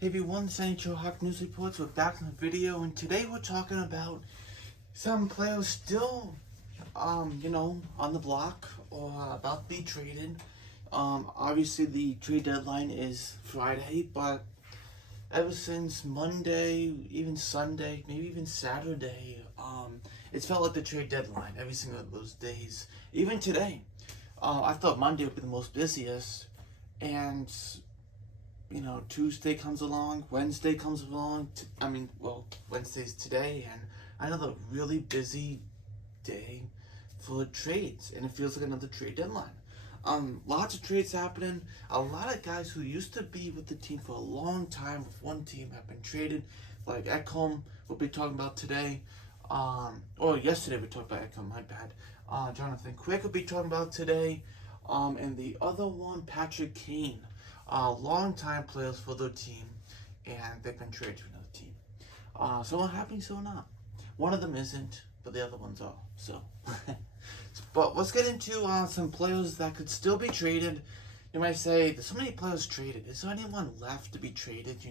Hey everyone, it's NHL Hockey News Reports. We're back in the video, and today we're talking about some players still, on the block or about to be traded. Obviously the trade deadline is Friday, but ever since Monday, even Sunday, maybe even Saturday, it's felt like the trade deadline every single of those days. Even today, I thought Monday would be the most busiest, and Tuesday comes along, Wednesday comes along. Wednesday's today, and another really busy day for trades, and it feels like another trade deadline. Lots of trades happening. A lot of guys who used to be with the team for a long time with one team have been traded. Like Ekholm, we'll be talking about today. Or yesterday we talked about Ekholm. My bad. Jonathan Quick will be talking about today. And the other one, Patrick Kane. Long-time players for their team, and they've been traded to another team. Some are happy, some are not. One of them isn't, but the other ones are. So, but let's get into some players that could still be traded. You might say, there's so many players traded. Is there anyone left to be traded?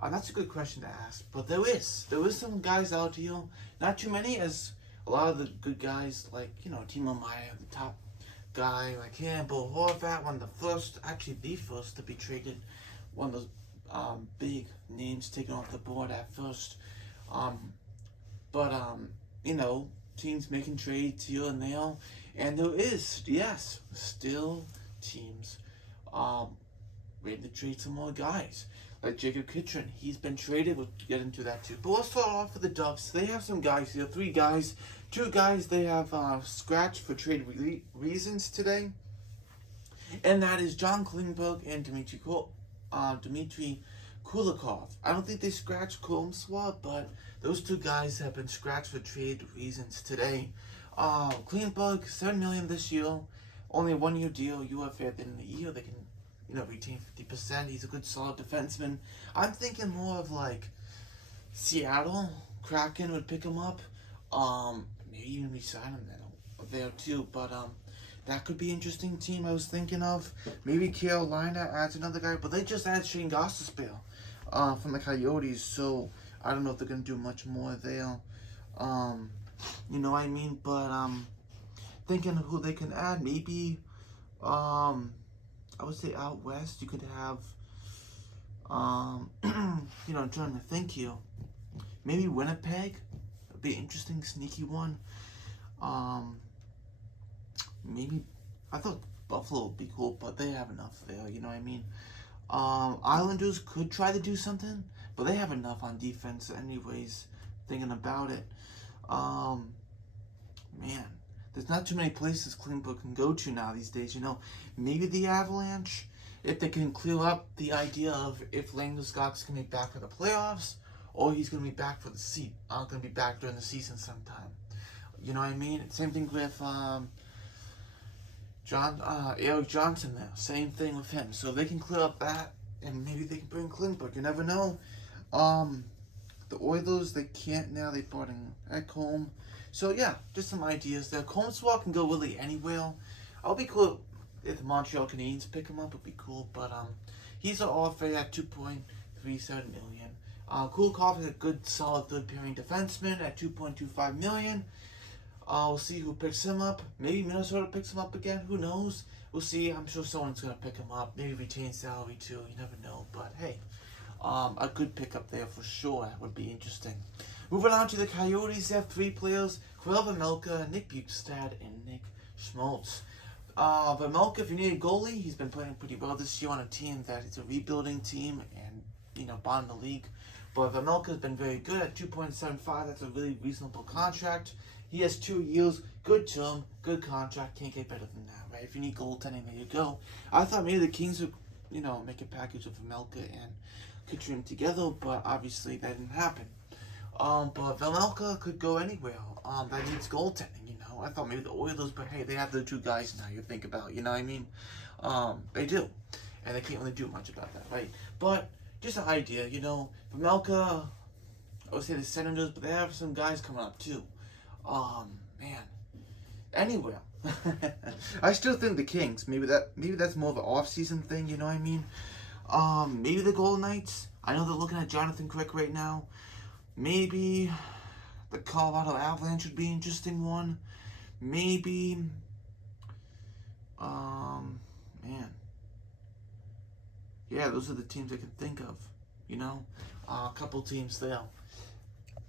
That's a good question to ask. But there is. There is some guys out here. Not too many, as a lot of the good guys, like Timo Meier, the top guy, like him, Bo Horvat, one of the first to be traded, one of those big names taken off the board at first. But teams making trades here and there, and there is, yes, still teams ready to trade some more guys. Like Jacob Kitchen, he's been traded. We'll get into that too. But let's start off with the Ducks. They have some guys here, 3 guys. 2 guys they have scratched for trade reasons today. And that is John Klingberg and Dmitry Kulikov. I don't think they scratched Kolmswa, but those 2 guys have been scratched for trade reasons today. Klingberg, $7 million this year. Only a 1-year deal. UFA at the end of the year. They can retain 50%. He's a good, solid defenseman. I'm thinking more of like Seattle. Kraken would pick him up. Maybe even resign him there too. But that could be an interesting team I was thinking of. Maybe Carolina adds another guy, but they just add Shane Gostisbehere from the Coyotes. So I don't know if they're gonna do much more there. You know what I mean? But thinking of who they can add. Maybe I would say out west, you could have, I'm trying to think here. Maybe Winnipeg would be an interesting, sneaky one. Maybe, I thought Buffalo would be cool, but they have enough there, you know what I mean? Islanders could try to do something, but they have enough on defense anyways, thinking about it. Man. There's not too many places Klingberg can go to now these days, Maybe the Avalanche, if they can clear up the idea of if Landeskog's going to be back for the playoffs, or he's going to be back for the going to be back during the season sometime. You know what I mean? Same thing with Eric Johnson there. Same thing with him. So they can clear up that, and maybe they can bring Klingberg. You never know. The Oilers, they can't now. They brought in Ekholm. So yeah, just some ideas there. Kolmswa can go really anywhere. I'll be cool if the Montreal Canadiens pick him up. It'd be cool, but he's an offer at $2.37 million. Kulikov is a good, solid third-pairing defenseman at $2.25 million. We'll see who picks him up. Maybe Minnesota picks him up again. Who knows? We'll see. I'm sure someone's gonna pick him up. Maybe retain salary too. You never know. But hey, a good pickup there for sure. Would be interesting. Moving on to the Coyotes, they have 3 players: Kirill Vejmelka, Nick Bjugstad, and Nick Schmaltz. Vejmelka, if you need a goalie, he's been playing pretty well this year on a team that is a rebuilding team and, bottom of the league. But Vejmelka has been very good at $2.75. That's a really reasonable contract. He has 2 years, good term, good contract. Can't get better than that, right? If you need goaltending, there you go. I thought maybe the Kings would, make a package of Vejmelka and Kitchen together, but obviously that didn't happen. But Vejmelka could go anywhere. That needs goaltending, I thought maybe the Oilers, but hey, they have the 2 guys now you think about, you know what I mean? They do. And they can't really do much about that, right? But just an idea, Vejmelka, I would say the Senators, but they have some guys coming up too. Man. Anywhere. I still think the Kings, maybe that's more of an off-season thing, you know what I mean? Maybe the Golden Knights. I know they're looking at Jonathan Quick right now. Maybe the Colorado Avalanche would be an interesting one. Maybe, man. Yeah, those are the teams I can think of, you know? A couple teams there.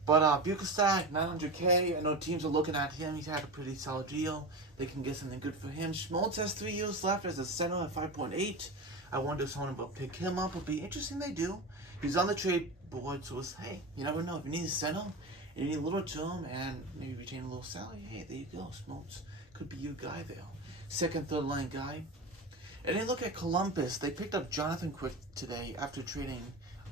But Bukastad, 900K. I know teams are looking at him. He's had a pretty solid deal. They can get something good for him. Schmaltz has 3 years left as a center at 5.8. I wonder if someone will pick him up. It'll be interesting they do. He's on the trade board, so it's, hey, you never know. If you need a center and you need a little return and maybe retain a little salary, hey, there you go. Schmaltz could be your guy there. Second, third line guy. And then look at Columbus. They picked up Jonathan Quick today after trading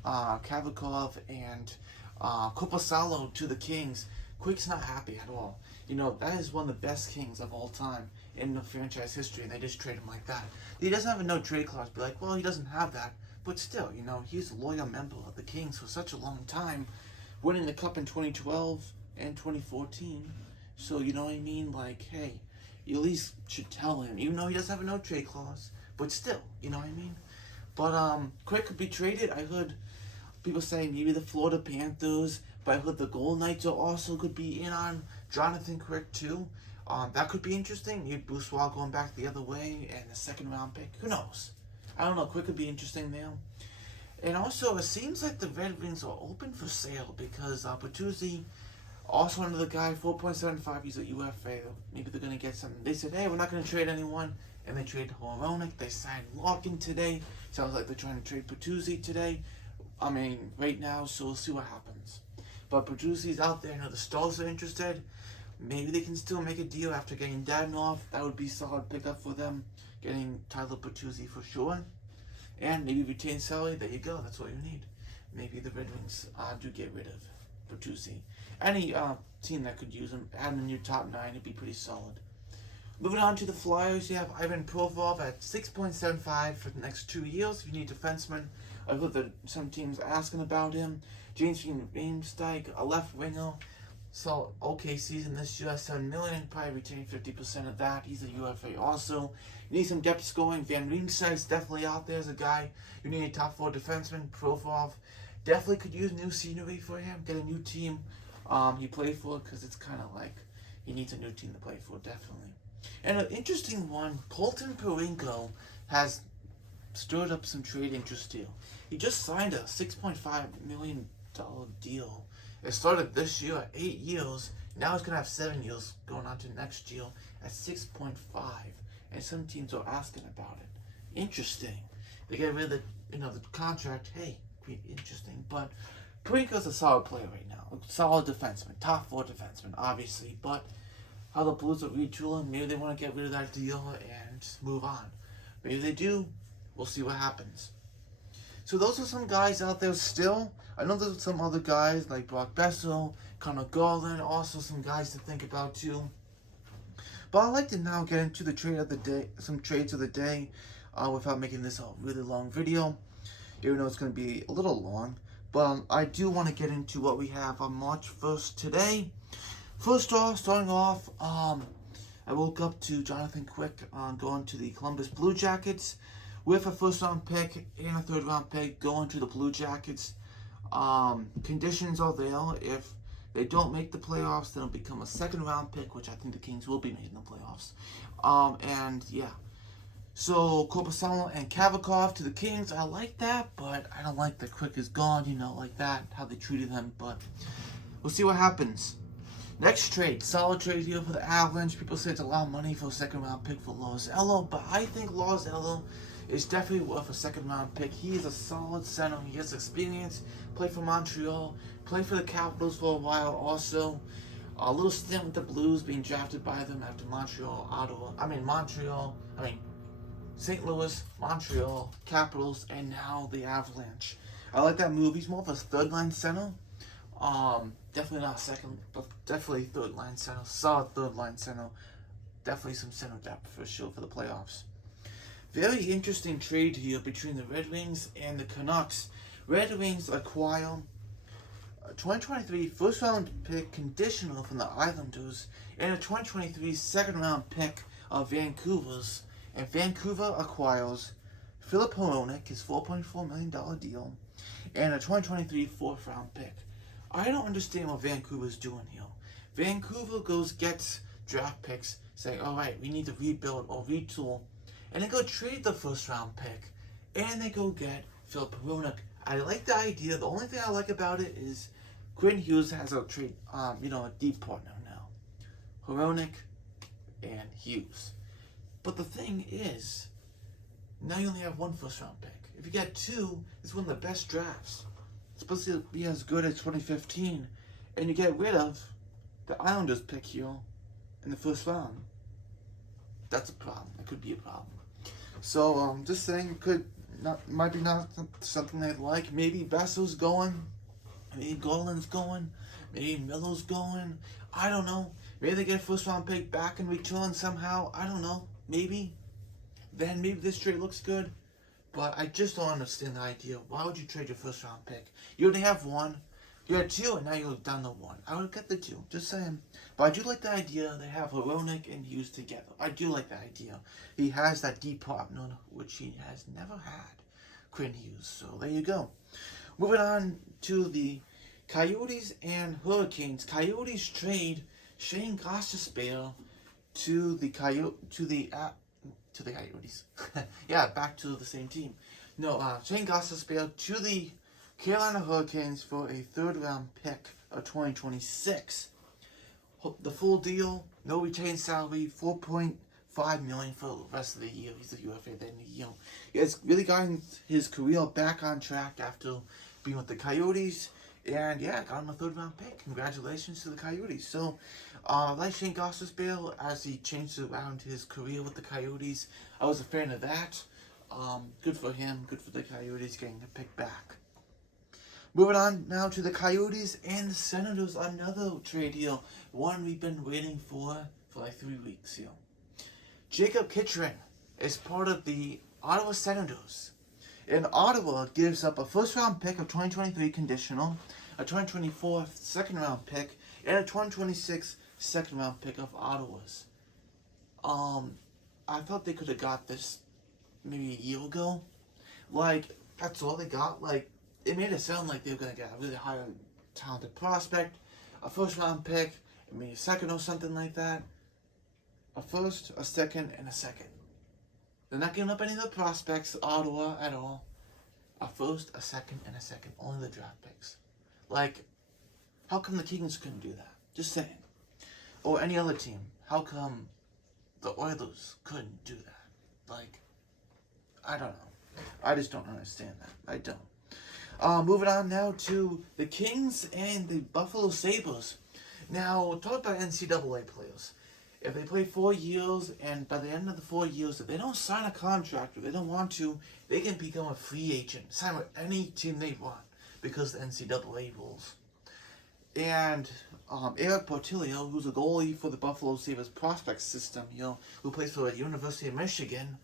Kavakov and Korpisalo to the Kings. Quick's not happy at all. You know, that is one of the best Kings of all time in the franchise history, and they just trade him like that. He doesn't have a no trade clause. Be like, well, he doesn't have that. But still, you know, he's a loyal member of the Kings for such a long time, winning the Cup in 2012 and 2014. So, you know what I mean? Like, hey, you at least should tell him, even though he doesn't have a no trade clause. But still, you know what I mean? But Quick could be traded. I heard people say maybe the Florida Panthers, but I heard the Golden Knights also could be in on Jonathan Quick too. That could be interesting. Maybe Boussois going back the other way and a second round pick. Who knows? I don't know. Quick could be interesting there. And also, it seems like the Red Wings are open for sale because Bertuzzi, also another guy, 4.75. He's a UFA. Maybe they're going to get something. They said, hey, we're not going to trade anyone. And they traded Horonek. They signed Larkin today. Sounds like they're trying to trade Bertuzzi today. I mean, right now, so we'll see what happens. But Bertuzzi's out there. You know, the Stars are interested. Maybe they can still make a deal after getting Dadonov. That would be a solid pickup for them. Getting Tyler Bertuzzi for sure. And maybe retain salary. There you go. That's what you need. Maybe the Red Wings do get rid of Bertuzzi. Any team that could use him, add him in your top 9, it'd be pretty solid. Moving on to the Flyers, you have Ivan Provorov at 6.75 for the next 2 years. If you need defensemen, I heard that some teams are asking about him. James Steig, a left winger. So, okay season this year, $7 million, probably retain 50% of that. He's a UFA also. You need some depth scoring. Van Riemsdyk's definitely out there as a guy. You need a top 4 defenseman. Provorov definitely could use new scenery for him, get a new team he played for, because it's kind of like he needs a new team to play for, definitely. And an interesting one, Colton Parayko has stirred up some trade interest here. He just signed a $6.5 million deal. It started this year at 8 years. Now it's going to have 7 years going on to next year at 6.5. And some teams are asking about it. Interesting. They get rid of the contract. Hey, interesting. But Parayko's a solid player right now. A solid defenseman. Top 4 defenseman, obviously. But how the Blues are retooling, maybe they want to get rid of that deal and move on. Maybe they do. We'll see what happens. So those are some guys out there still. I know there's some other guys like Brock Besser, Connor Garland, also some guys to think about too. But I'd like to now get into the trade of the day, some trades of the day, without making this a really long video. Even though it's going to be a little long. But I do want to get into what we have on March 1st today. First off, starting off, I woke up to Jonathan Quick going to the Columbus Blue Jackets with a first-round pick and a third-round pick going to the Blue Jackets. Conditions are there. If they don't make the playoffs, then it'll become a second-round pick, which I think the Kings will be making the playoffs. And, yeah. So, Korpisalo and Kavakov to the Kings. I like that, but I don't like that Quick is gone, like that, how they treated him. But we'll see what happens. Next trade, solid trade here for the Avalanche. People say it's a lot of money for a second-round pick for Lozello, but I think Lozello is definitely worth a second-round pick. He is a solid center. He has experience. Played for Montreal. Played for the Capitals for a while also. A little stint with the Blues, being drafted by them after St. Louis, Montreal, Capitals, and now the Avalanche. I like that move. He's more of a third-line center. Definitely not second, but definitely third-line center. Solid third-line center. Definitely some center depth for sure for the playoffs. Very interesting trade here between the Red Wings and the Canucks. Red Wings acquire a 2023 first-round pick conditional from the Islanders and a 2023 second-round pick of Vancouver's. And Vancouver acquires Philip Hronek, his $4.4 million deal, and a 2023 4th round pick. I don't understand what Vancouver's doing here. Vancouver gets draft picks, say, alright, we need to rebuild or retool, and they go trade the 1st round pick, and they go get Philip Hronek. I like the idea. The only thing I like about it is Quinn Hughes has a trade, a deep partner now. Hronek and Hughes. But the thing is, now you only have 1 1st round pick. If you get 2, it's one of the best drafts. It's supposed to be as good as 2015, and you get rid of the Islanders pick here in the 1st round. That's a problem. It could be a problem. So just saying, might be not something they'd like. Maybe Bessel's going, maybe Garland's going, maybe Miller's going. I don't know. Maybe they get a 1st round pick back in return somehow. I don't know. Maybe. Then maybe this trade looks good. But I just don't understand the idea. Why would you trade your 1st round pick? You already have 1. You had 2, and now you're down to 1. I would get the 2. Just saying. But I do like the idea they have Hronek and Hughes together. I do like the idea. He has that deep partner, which he has never had. Quinn Hughes. So there you go. Moving on to the Coyotes and Hurricanes. Coyotes trade Shane Gostisbehere to the Coyotes. Yeah, back to the same team. No, Shane Gostisbehere to the Carolina Hurricanes for a 3rd round pick of 2026. The full deal, no retained salary, $4.5 million for the rest of the year. He's a UFA at the end of the year. He has really gotten his career back on track after being with the Coyotes. And yeah, got him a 3rd round pick. Congratulations to the Coyotes. So, like Shane Gostisbehere, as he changed around his career with the Coyotes, I was a fan of that. Good for him. Good for the Coyotes getting a pick back. Moving on now to the Coyotes and the Senators. Another trade deal. One we've been waiting for like 3 weeks here. Jacob Kitchen is part of the Ottawa Senators. And Ottawa gives up a 1st round pick of 2023 conditional, a 2024 2nd round pick, and a 2026 2nd round pick of Ottawa's. I thought they could have got this maybe a year ago. Like, that's all they got. Like, it made it sound like they were going to get a really high talented prospect, a 1st round pick, maybe a 2nd or something like that. A 1st, a 2nd, and a 2nd. They're not giving up any of the prospects, Ottawa, at all. A 1st, a 2nd, and a 2nd. Only the draft picks. Like, how come the Kings couldn't do that? Just saying. Or any other team. How come the Oilers couldn't do that? Like, I don't know. I just don't understand that. I don't. Moving on now to the Kings and the Buffalo Sabres. Now, talk about NCAA players. If they play 4 years, and by the end of the 4 years, if they don't sign a contract, or they don't want to, they can become a free agent, sign with any team they want, because of the NCAA rules. And Eric Portillo, who's a goalie for the Buffalo Sabres prospect system, who plays for the University of Michigan,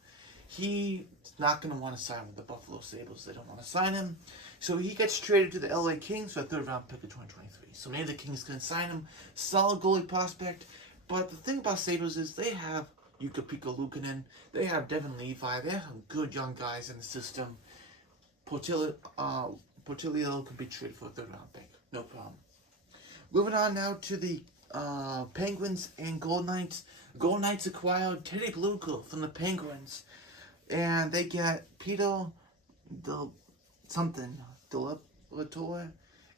he's not going to want to sign with the Buffalo Sabres. They don't want to sign him. So he gets traded to the LA Kings for a 3rd round pick of 2023. So maybe the Kings can sign him. Solid goalie prospect. But the thing about Sabres is they have Jukka-Pekka Luukkonen, they have Devin Levi, they have some good young guys in the system. Portillo can be traded for a 3rd round pick, no problem. Moving on now to the Penguins and Golden Knights. Golden Knights acquired Teddy Bluger from the Penguins, and they get Peter Delatorre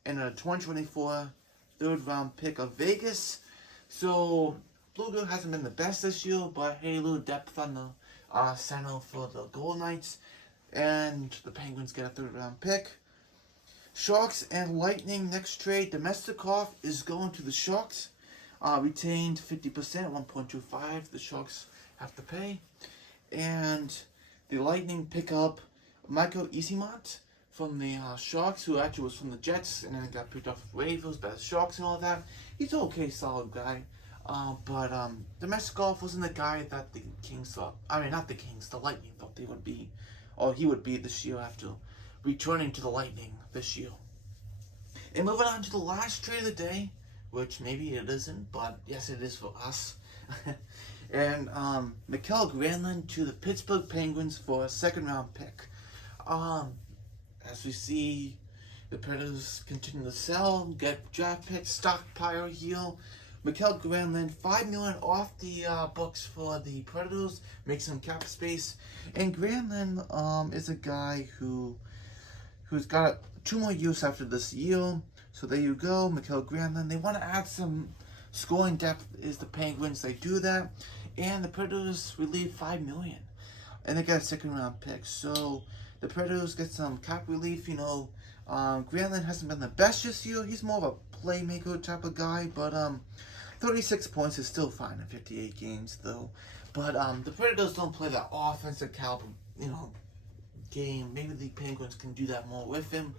and a 2024 3rd round pick of Vegas. So, Bluger hasn't been the best this year, but hey, a little depth on the center for the Golden Knights. And the Penguins get a 3rd round pick. Sharks and Lightning next trade. Domestikov is going to the Sharks. Retained 50%, 1.25. The Sharks have to pay. And the Lightning pick up Michael Easimont from the Sharks, who actually was from the Jets, and then got picked up with waivers by the Sharks and all that. He's an okay, solid guy. But Domestikov wasn't the guy that the Kings thought. I mean, not the Kings, the Lightning thought they would be, or he would be this year after returning to the Lightning this year. And moving on to the last trade of the day, which maybe it isn't, but yes, it is for us. And Mikael Granlund to the Pittsburgh Penguins for a second-round pick. As we see, the Predators continue to sell, get draft picks, stockpile, heal. Mikael Granlund, $5 million off the books for the Predators, makes some cap space. And Granlund is a guy who's got 2 more years after this year. So there you go, Mikael Granlund. They want to add some scoring depth. Is the Penguins? They do that, and the Predators relieve $5 million, and they got a second-round pick. So the Predators get some cap relief. Granlund hasn't been the best this year. He's more of a playmaker type of guy, but 36 points is still fine in 58 games, though. But the Predators don't play that offensive caliber, game. Maybe the Penguins can do that more with him.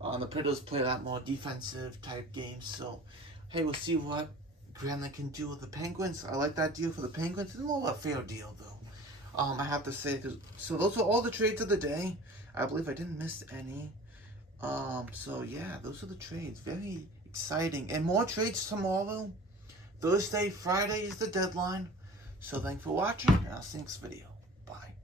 The Predators play that more defensive type games. So, hey, we'll see what Granlund can do with the Penguins. I like that deal for the Penguins. It's more of a fair deal, though. I have to say, so those are all the trades of the day. I believe I didn't miss any. So yeah, those are the trades. Very exciting. And more trades tomorrow. Thursday, Friday is the deadline. So thanks for watching, and I'll see you next video. Bye.